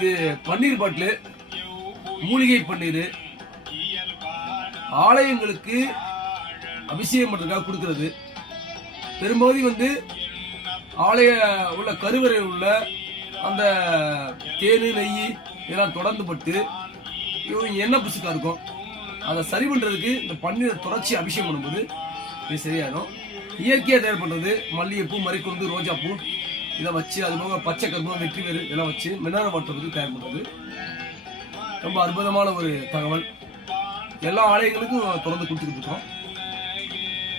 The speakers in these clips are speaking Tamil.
இது பன்னீர் பாட்டில் மூலிகை பன்னீர் ஆலயங்களுக்கு அபிஷேகம் பண்ணுறதுக்காக கொடுக்கறது. பெரும்பகுதி வந்து ஆலய உள்ள கருவறையில் உள்ள அந்த தேனு நெய் இதெல்லாம் தொடர்ந்து பட்டு இவங்க என்ன பிசுக்கா இருக்கும். அதை சரி பண்ணுறதுக்கு இந்த பன்னீரை தொடர்ச்சி அபிஷேகம் பண்ணும்போது இது சரியாயிடும். இயற்கையாக தயார் பண்ணுறது மல்லிகைப்பூ மறிக்கொண்டு ரோஜாப்பூ இதை வச்சு அது போக பச்சை கற்பூரம் வெற்றி வேறு இதெல்லாம் வச்சு மின்னற மாற்றத்துக்கு தயார் பண்ணுறது ரொம்ப அற்புதமான ஒரு தகவல். எல்லா ஆலயங்களுக்கும் தொடர்ந்து கொடுத்துக்கிட்டு இருக்கோம்.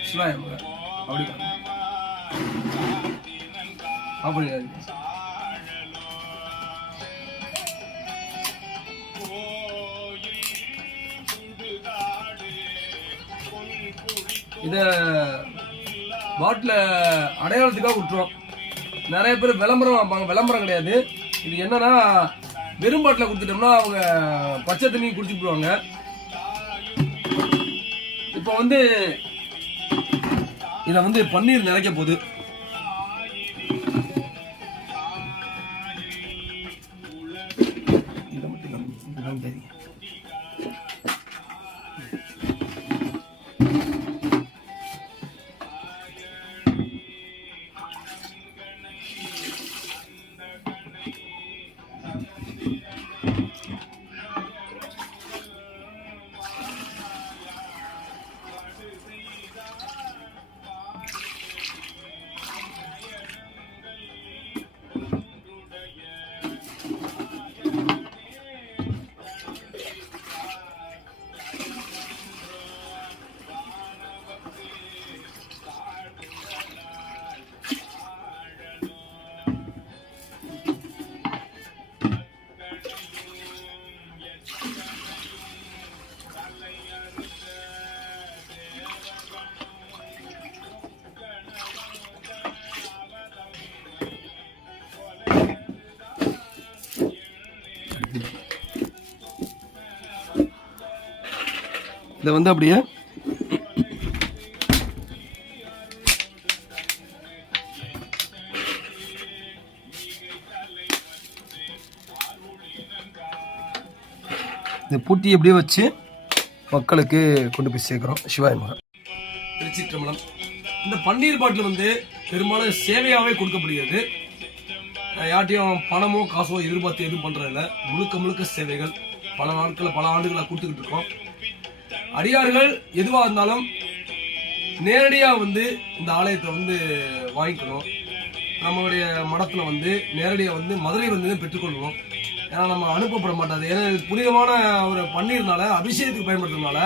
சிவாய மக அப்படி அப்படி இத பாட்டில் அடையாளத்துக்காக விட்டுருவோம் நிறைய பேர் விளம்பரம் வைப்பாங்க விளம்பரம் கிடையாது. இது என்னன்னா வெறும் பாட்டில் கொடுத்துட்டோம்னா அவங்க பச்சை தண்ணி போடுவாங்க இப்போ வந்து இதை வந்து பன்னீர் நிறைக்க போகுது. இதை மட்டும் இதை வந்து அப்படியே இந்த பூட்டி அப்படியே வச்சு மக்களுக்கு கொண்டு போய் சேர்க்குறோம். சிவாய் மகன் திருச்சிற்றம்பலம். இந்த பன்னீர் பாட்டில் வந்து பெரும்பாலும் சேவையாகவே கொடுக்கப்படுகிறது. யார்ட்டையும் பணமோ காசோ எதிர்பார்த்து எதுவும் பண்ணுறதில்ல முழுக்க முழுக்க சேவைகள். பல நாட்களில் பல ஆண்டுகளாக கொடுத்துக்கிட்டு இருக்கோம். அடியார்கள் எதுவாக இருந்தாலும் நேரடியாக வந்து இந்த ஆலயத்தை வந்து வாங்கிக்கணும். நம்மளுடைய மடத்தில் வந்து நேரடியாக வந்து மதுரை வந்து பெற்றுக்கொள்ளணும் ஏன்னா நம்ம அனுப்பப்பட மாட்டாது. ஏன்னா புனிதமான ஒரு பன்னீர்னால அபிஷேகத்துக்கு பயன்படுத்துறதுனால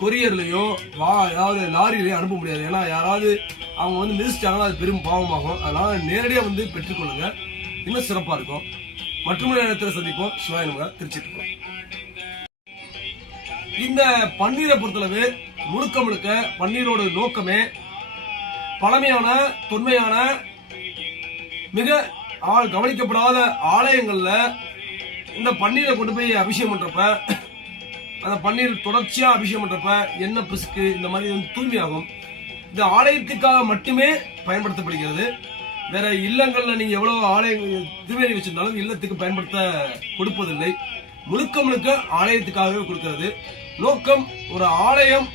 கொரியர்லேயோ வா ஏதாவது லாரிலையோ அனுப்ப முடியாது. ஏன்னா யாராவது அவங்க வந்து மிதிச்சிட்டாங்கன்னா அது பெரும் பாவமாகும். அதனால் நேரடியாக வந்து பெற்றுக்கொள்ளுங்க. இன்னும் சிறப்பாக இருக்கும். மற்றொரு இடத்துல சந்திப்போம். சிவாய நமக. திருச்சிட்டு இந்த பன்னீரை பொறுத்தளவு முழுக்க முழுக்க பன்னீரோட நோக்கமே பழமையான தொன்மையான மிக ஆள் கவனிக்கப்படாத ஆலயங்கள்ல இந்த பன்னீரை கொண்டு போய் அபிஷேகம் பண்றப்ப அந்த பன்னீர் தொடர்ச்சியா அபிஷேகம் பண்றப்ப என்ன பிசுக்கு இந்த மாதிரி வந்து தூய்மையாகும். இந்த ஆலயத்துக்காக மட்டுமே பயன்படுத்தப்படுகிறது. வேற இல்லங்கள்ல நீங்க எவ்வளவு ஆலயங்கள் திருவேணி வச்சிருந்தாலும் இல்லத்துக்கு பயன்படுத்த கொடுப்பதில்லை. முழுக்க முழுக்க ஆலயத்துக்காகவே கொடுக்கிறது. நோக்கம் ஒரு ஆலயம்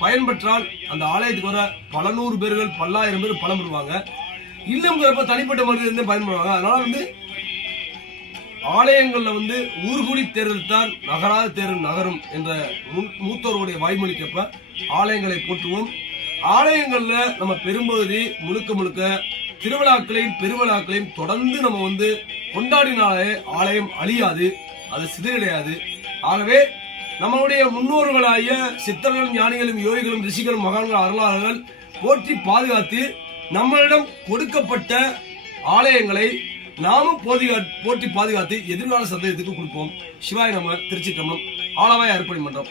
பயன்பெற்றால் அந்த ஆலயத்துக்கு வர பல நூறு பேர்கள் பல்லாயிரம் பேர் பலம் பெறுவாங்க. இல்லம்ங்கிறப்ப தனிப்பட்ட மனிதர் இருந்து பயன்படுவாங்க. அதனால வந்து ஆலயங்கள்ல வந்து ஊர்கூடி தேர்தல்தான் நகராத தேர்தல் நகரும் என்ற மூத்தோருடைய வாய்மொழிக்கப்ப ஆலயங்களை போற்றுவோம். ஆலயங்களில் நம்ம பெரும்பகுதி முழுக்க முழுக்க திருவிழாக்களையும் பெருவிழாக்களையும் தொடர்ந்து நம்ம வந்து கொண்டாடினாலே ஆலயம் அழியாது அது சிதையடையாது ஆகவே நம்மளுடைய முன்னோர்களாகிய சித்தர்களும் ஞானிகளும் யோகிகளும் ரிஷிகளும் மகான்கள் அருளாளர்கள் போற்றி பாதுகாத்து நம்மளிடம் கொடுக்கப்பட்ட ஆலயங்களை நாமும் போதிகா போற்றி பாதுகாத்து எதிர்கால சந்தேகத்துக்கு கொடுப்போம். சிவாய் நம்ம திருச்சி ஆளவாய் அர்ப்பணி மன்றம்.